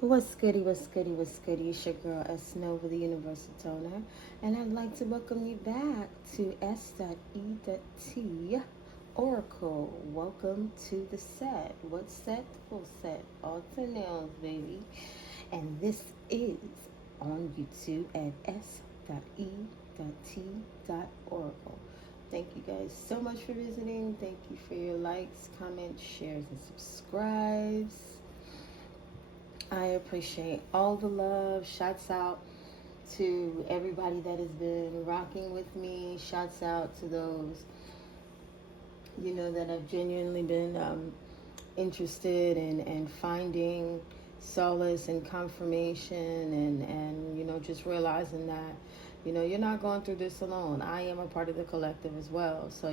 What's goody, what's goody, what's goody? It's your girl S. Nova, the universal donor, and I'd like to welcome you back to S.E.T. Oracle. Welcome to the set. What set? Full set. All to nails, baby. And this is on YouTube at S.E.T.Oracle. Thank you guys so much for visiting. Thank you for your likes, comments, shares, and subscribes. I appreciate all the love. Shouts out to everybody that has been rocking with me. Shouts out to those, that have genuinely been interested in finding solace and confirmation and just realizing that, you're not going through this alone. I am a part of the collective as well. So,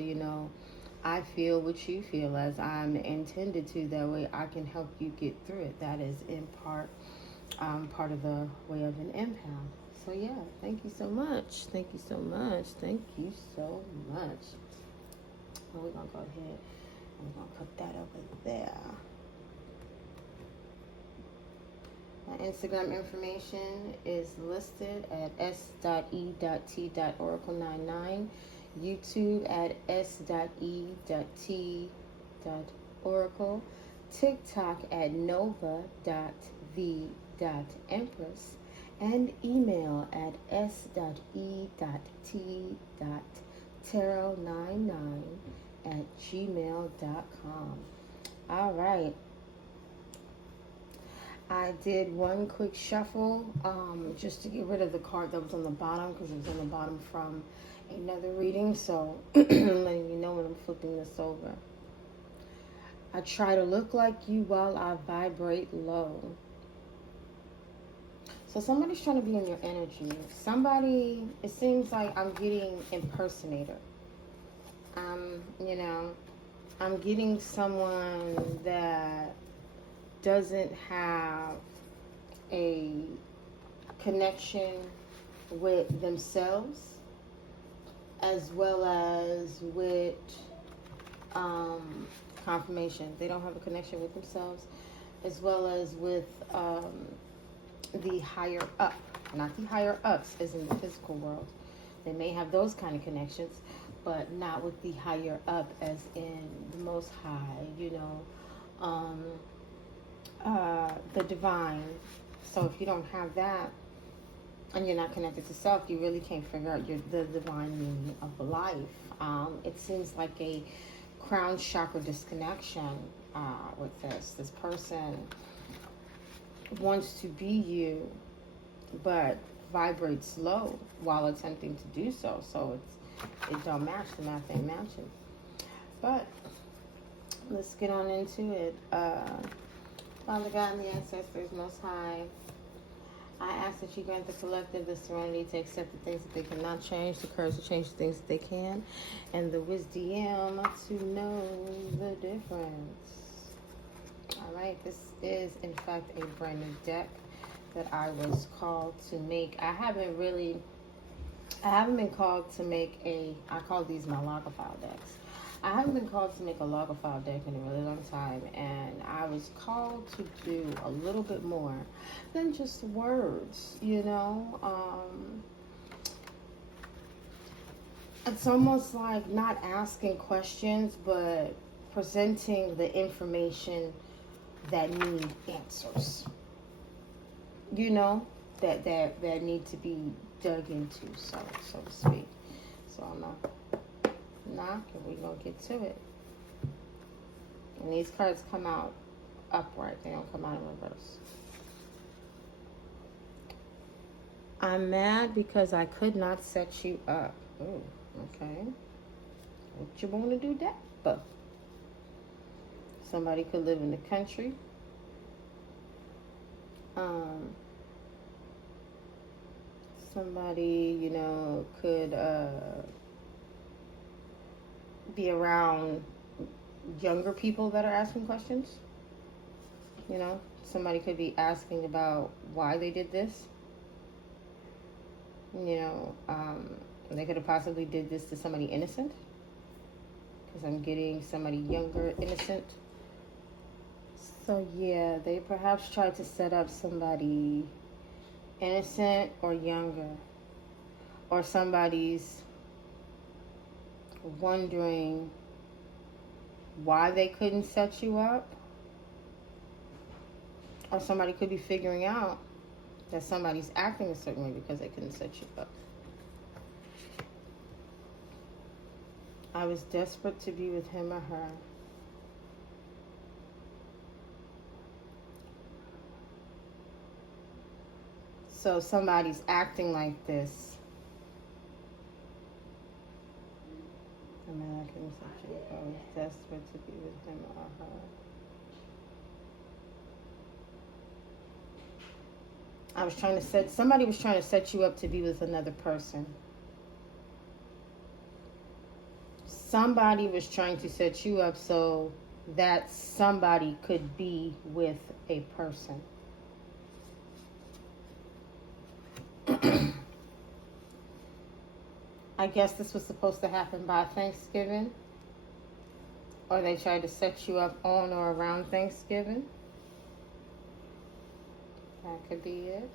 I feel what you feel as I'm intended to. That way I can help you get through it. That is in part part of the way of an empath. So yeah, thank you so much. Thank you so much. Thank you so much. Well, we're going to go ahead and we're going to put that over there. My Instagram information is listed at s.e.t.oracle99. YouTube at s.e.t.oracle, TikTok at nova.the.empress, and email at s.e.t.tarot99@gmail.com. All right. I did one quick shuffle just to get rid of the card that was on the bottom, because it was on the bottom from another reading. So letting you know when I'm flipping this over. I try to look like you while I vibrate low. So somebody's trying to be in your energy. Somebody, it seems like I'm getting impersonator. I'm getting someone that doesn't have a connection with themselves, as well as with confirmation. They don't have a connection with themselves, as well as with the higher up. Not the higher ups as in the physical world. They may have those kind of connections, but not with the higher up as in the Most High, the divine. So if you don't have that and you're not connected to self, you really can't figure out the divine meaning of life. It seems like a crown chakra disconnection with this person wants to be you but vibrates low while attempting to do so. So it don't match. The math ain't matching. But let's get on into it. Father God and the ancestors, Most High, I ask that you grant the collective the serenity to accept the things that they cannot change, the courage to change the things that they can, and the wisdom to know the difference. All right, this is in fact a brand new deck that I was called to make. I haven't been called to make I call these my logophile decks. I haven't been called to make a logophile deck in a really long time, and I was called to do a little bit more than just words, It's almost like not asking questions, but presenting the information that need answers, that need to be dug into, so to speak. So I'm not knock and we're gonna get to it. And these cards come out upright, they don't come out in reverse. I'm mad because I could not set you up. Oh, okay. What you want to do that for? Somebody could live in the country. Somebody, could be around younger people that are asking questions. Somebody could be asking about why they did this. They could have possibly did this to somebody innocent, because I'm getting somebody younger, innocent. So yeah, they perhaps tried to set up somebody innocent or younger, or somebody's wondering why they couldn't set you up, or somebody could be figuring out that somebody's acting a certain way because they couldn't set you up. I was desperate to be with him or her. So somebody's acting like this. I couldn't set you up. I was desperate to be with him or her. Somebody was trying to set you up to be with another person. Somebody was trying to set you up so that somebody could be with a person. I guess this was supposed to happen by Thanksgiving. Or they tried to set you up on or around Thanksgiving. That could be it.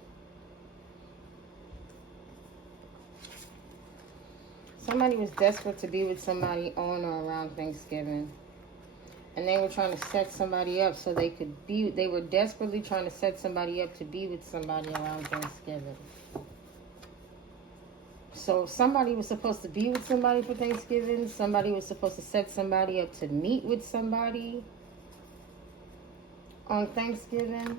Somebody was desperate to be with somebody on or around Thanksgiving. And they were trying to set somebody up so they could be, they were desperately trying to set somebody up to be with somebody around Thanksgiving. So somebody was supposed to be with somebody for Thanksgiving. Somebody was supposed to set somebody up to meet with somebody on Thanksgiving.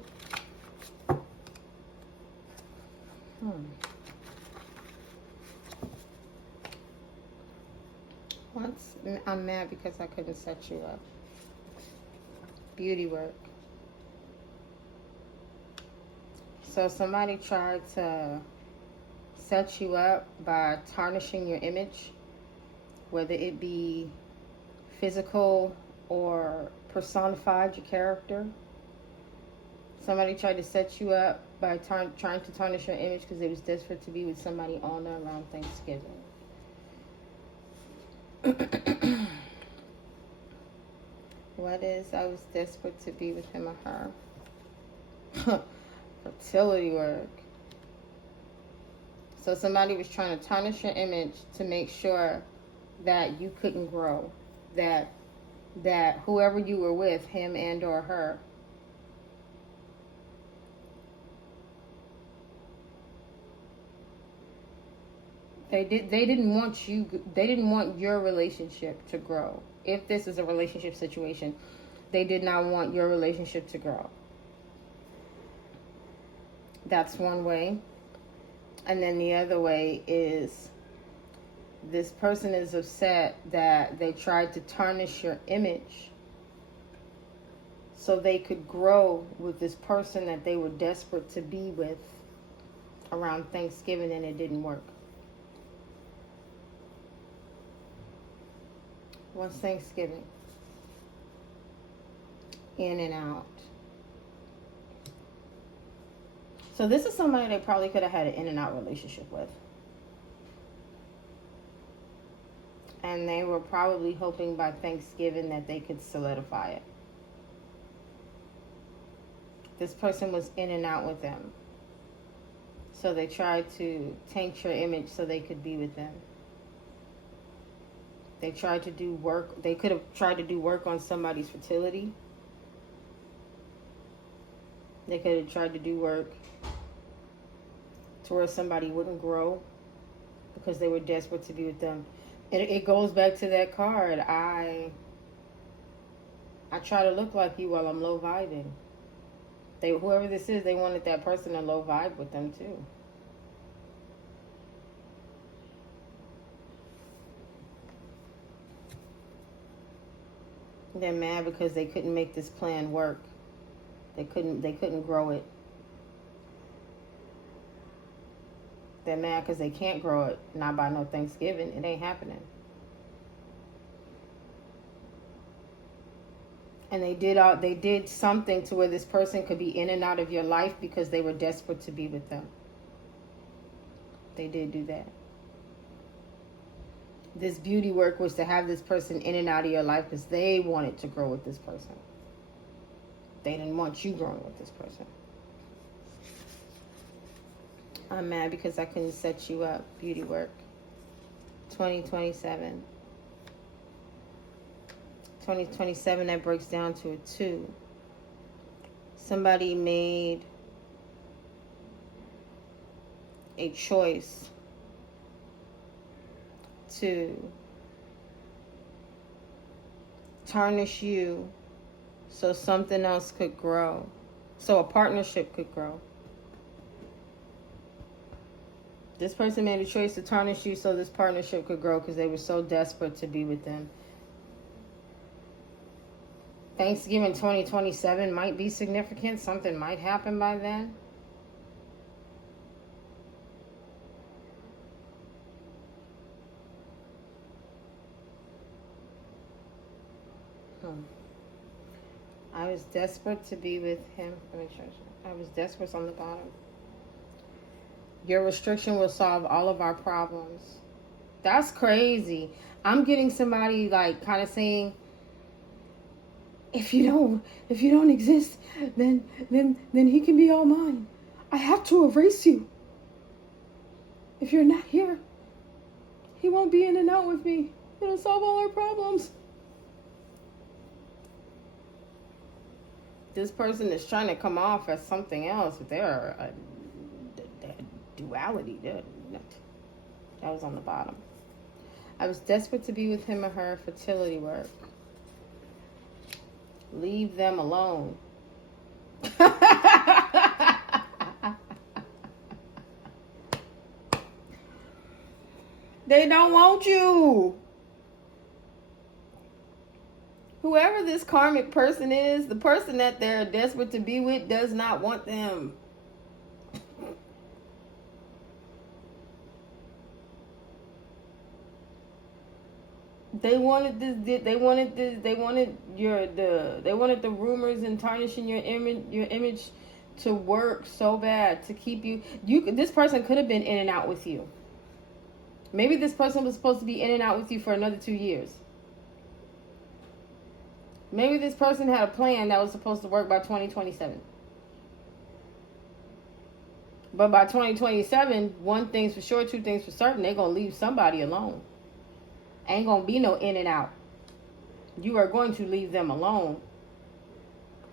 I'm mad because I couldn't set you up. Beauty work. So somebody tried to set you up by tarnishing your image, whether it be physical or personified, your character. Somebody tried to set you up by trying to tarnish your image because they was desperate to be with somebody on or around Thanksgiving. What is, I was desperate to be with him or her. Fertility work. So somebody was trying to tarnish your image to make sure that you couldn't grow. That whoever you were with, him and or her, they didn't want your relationship to grow. If this is a relationship situation, they did not want your relationship to grow. That's one way. And then the other way is this person is upset that they tried to tarnish your image so they could grow with this person that they were desperate to be with around Thanksgiving, and it didn't work. What's Thanksgiving? In and out. So this is somebody they probably could have had an in and out relationship with. And they were probably hoping by Thanksgiving that they could solidify it. This person was in and out with them. So they tried to taint your image so they could be with them. They tried to do work. They could have tried to do work on somebody's fertility. They could have tried to do work to where somebody wouldn't grow because they were desperate to be with them. And it goes back to that card. I try to look like you while I'm low vibing. Whoever this is, they wanted that person to low vibe with them too. They're mad because they couldn't make this plan work. They couldn't grow it. They're mad because they can't grow it. Not by no Thanksgiving. It ain't happening. And they did something to where this person could be in and out of your life because they were desperate to be with them. They did do that. This beauty work was to have this person in and out of your life because they wanted to grow with this person. They didn't want you growing with this person. I'm mad because I couldn't set you up. Beauty work. 2027. 2027, that breaks down to a 2. Somebody made a choice to tarnish you so something else could grow. So a partnership could grow. This person made a choice to tarnish you so this partnership could grow because they were so desperate to be with them. Thanksgiving 2027 might be significant. Something might happen by then. I was desperate to be with him. Let me show you. I was desperate on the bottom. Your restriction will solve all of our problems. That's crazy. I'm getting somebody like kind of saying, if you don't exist, then he can be all mine. I have to erase you. If you're not here, he won't be in and out with me. It'll solve all our problems. This person is trying to come off as something else, but they're a duality. That was on the bottom. I was desperate to be with him or her. Fertility work. Leave them alone. They don't want you. Whoever this karmic person is, the person that they're desperate to be with does not want them. They wanted this. They wanted this. They wanted They wanted the rumors and tarnishing your image to work so bad to keep you. This person could have been in and out with you. Maybe this person was supposed to be in and out with you for another 2 years. Maybe this person had a plan that was supposed to work by 2027. But by 2027, one thing's for sure, two things for certain, they're going to leave somebody alone. Ain't going to be no in and out. You are going to leave them alone.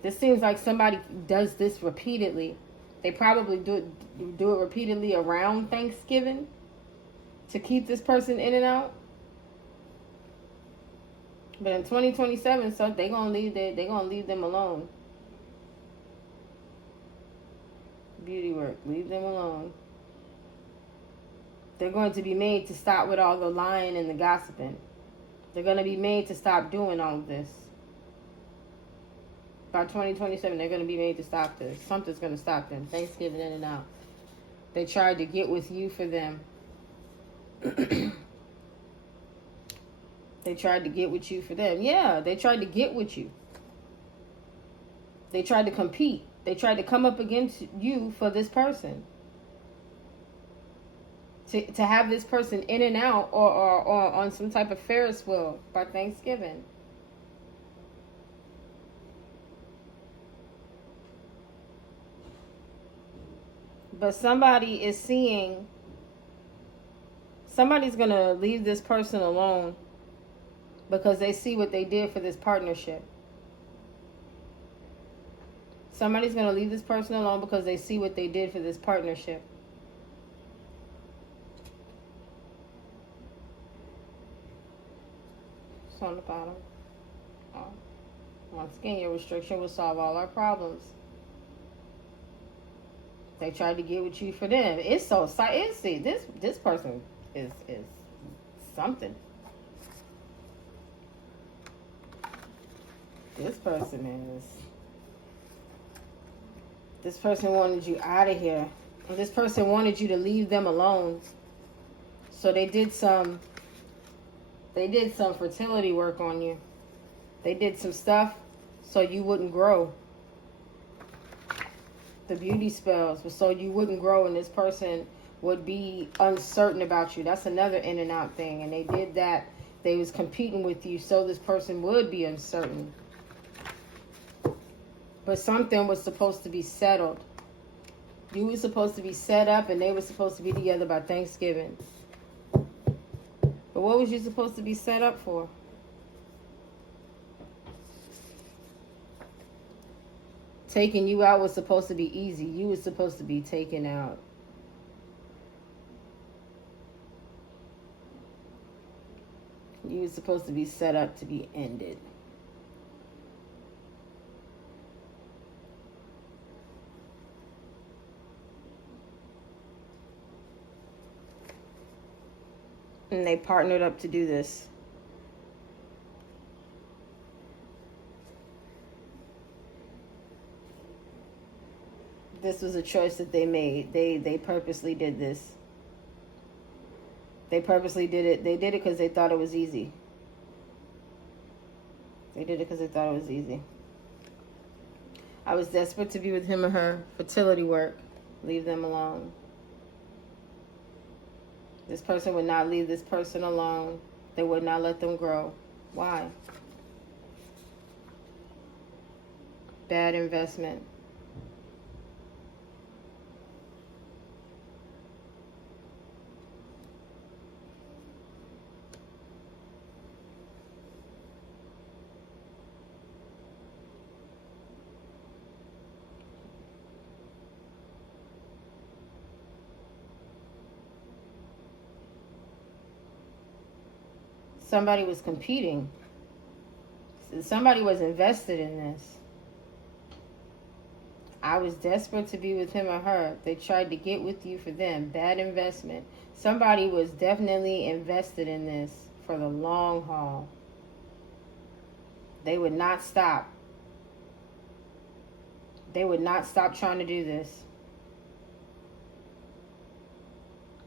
This seems like somebody does this repeatedly. They probably do it repeatedly around Thanksgiving to keep this person in and out. But in 2027, so they're gonna leave them alone. Beauty work, leave them alone. They're going to be made to stop with all the lying and the gossiping. They're going to be made to stop doing all of this. By 2027, they're going to be made to stop this. Something's going to stop them. Thanksgiving in and out. They tried to get with you for them. They tried to get with you for them. Yeah, they tried to get with you. They tried to compete. They tried to come up against you for this person. To have this person in and out or on some type of Ferris wheel by Thanksgiving. But somebody is seeing, somebody's going to leave this person alone because they see what they did for this partnership. Somebody's going to leave this person alone because they see what they did for this partnership. It's on the bottom. Oh. Once again, your restriction will solve all our problems. They tried to get with you for them. It's so exciting. See, this person is something. This person wanted you out of here. And this person wanted you to leave them alone. So they did some fertility work on you. They did some stuff so you wouldn't grow. The beauty spells was so you wouldn't grow and this person would be uncertain about you. That's another in and out thing. And they did that. They was competing with you so this person would be uncertain. But something was supposed to be settled. You were supposed to be set up and they were supposed to be together by Thanksgiving. But what was you supposed to be set up for? Taking you out was supposed to be easy. You were supposed to be taken out. You were supposed to be set up to be ended. And they partnered up to do this. This was a choice that they made. They purposely did this. They purposely did it. They did it because they thought it was easy. They did it because they thought it was easy. I was desperate to be with him or her. Fertility work. Leave them alone. This person would not leave this person alone. They would not let them grow. Why? Bad investment. Somebody was competing. Somebody was invested in this. I was desperate to be with him or her. They tried to get with you for them. Bad investment. Somebody was definitely invested in this for the long haul. They would not stop. They would not stop trying to do this.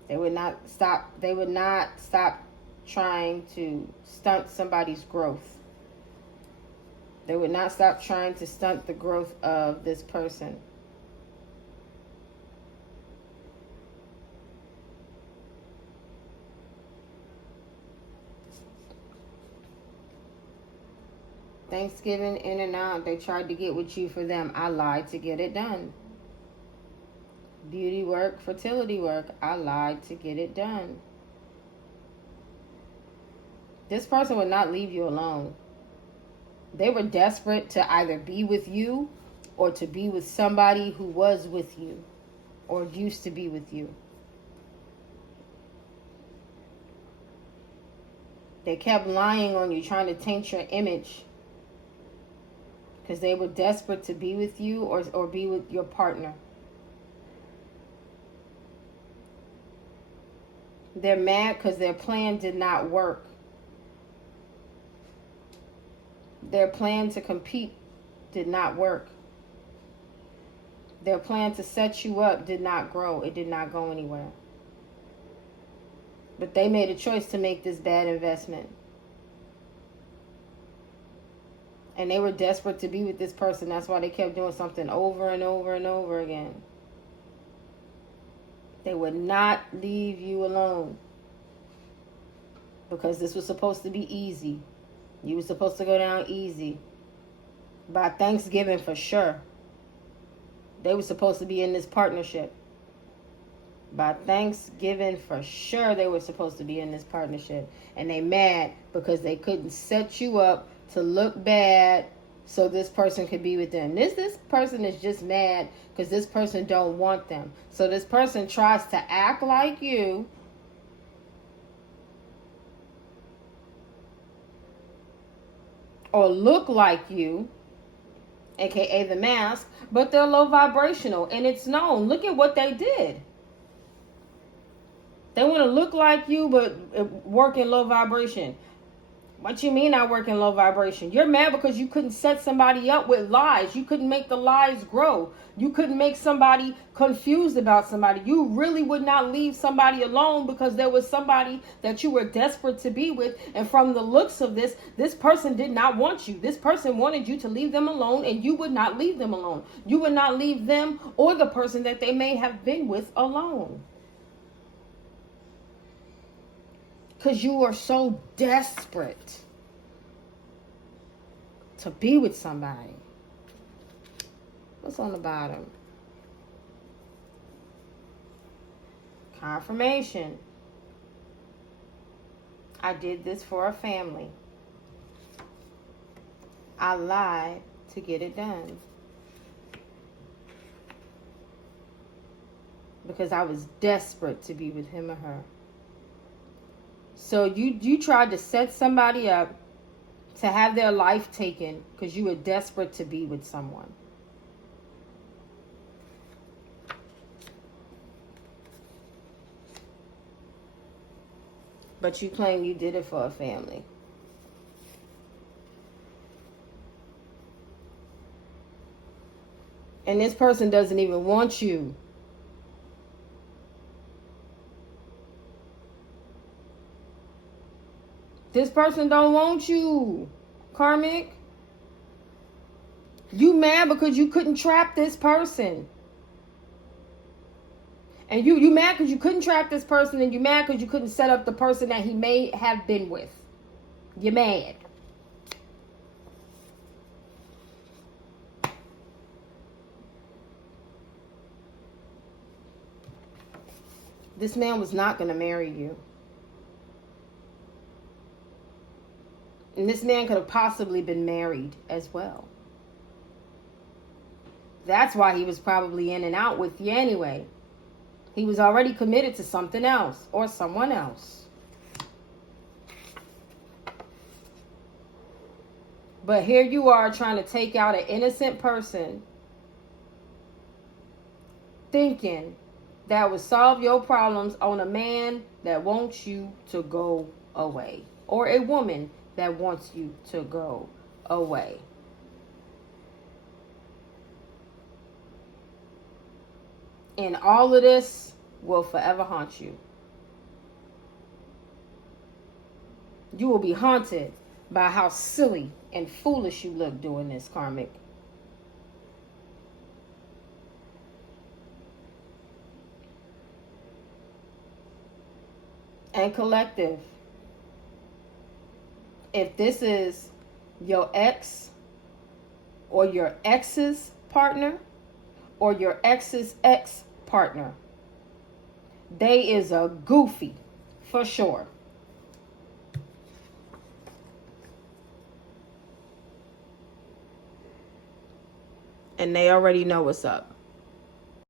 They would not stop. They would not stop trying to stunt somebody's growth. They would not stop trying to stunt the growth of this person. Thanksgiving in and out, they tried to get with you for them. I lied to get it done. Beauty work, fertility work, I lied to get it done. This person would not leave you alone. They were desperate to either be with you or to be with somebody who was with you or used to be with you. They kept lying on you, trying to taint your image because they were desperate to be with you or be with your partner. They're mad because their plan did not work. Their plan to compete did not work. Their plan to set you up did not grow. It did not go anywhere. But they made a choice to make this bad investment. And they were desperate to be with this person. That's why they kept doing something over and over and over again. They would not leave you alone. Because this was supposed to be easy. You were supposed to go down easy. By Thanksgiving for sure. They were supposed to be in this partnership. By Thanksgiving for sure they were supposed to be in this partnership. And they mad because they couldn't set you up to look bad so this person could be with them. This person is just mad because this person don't want them. So this person tries to act like you. Or look like you, aka the mask, but they're low vibrational and it's known. Look at what they did. They want to look like you but work in low vibration. What you mean I work in low vibration? You're mad because you couldn't set somebody up with lies. You couldn't make the lies grow. You couldn't make somebody confused about somebody. You really would not leave somebody alone because there was somebody that you were desperate to be with. And from the looks of this person did not want you. This person wanted you to leave them alone and you would not leave them alone. You would not leave them or the person that they may have been with alone. Because you are so desperate to be with somebody. What's on the bottom? Confirmation. I did this for a family. I lied to get it done. Because I was desperate to be with him or her. So you tried to set somebody up to have their life taken because you were desperate to be with someone. But you claim you did it for a family. And this person doesn't even want you. This person don't want you, Karmic. You mad because you couldn't trap this person. And you mad because you couldn't trap this person, and you mad because you couldn't set up the person that he may have been with. You're mad. This man was not going to marry you. And this man could have possibly been married as well. That's why he was probably in and out with you anyway. He was already committed to something else or someone else. But here you are trying to take out an innocent person, thinking that would solve your problems on a man that wants you to go away, or a woman that wants you to go away. And all of this will forever haunt you. You will be haunted by how silly and foolish you look doing this, Karmic. And collective, if this is your ex or your ex's partner or your ex's ex-partner, they is a goofy for sure. And they already know what's up.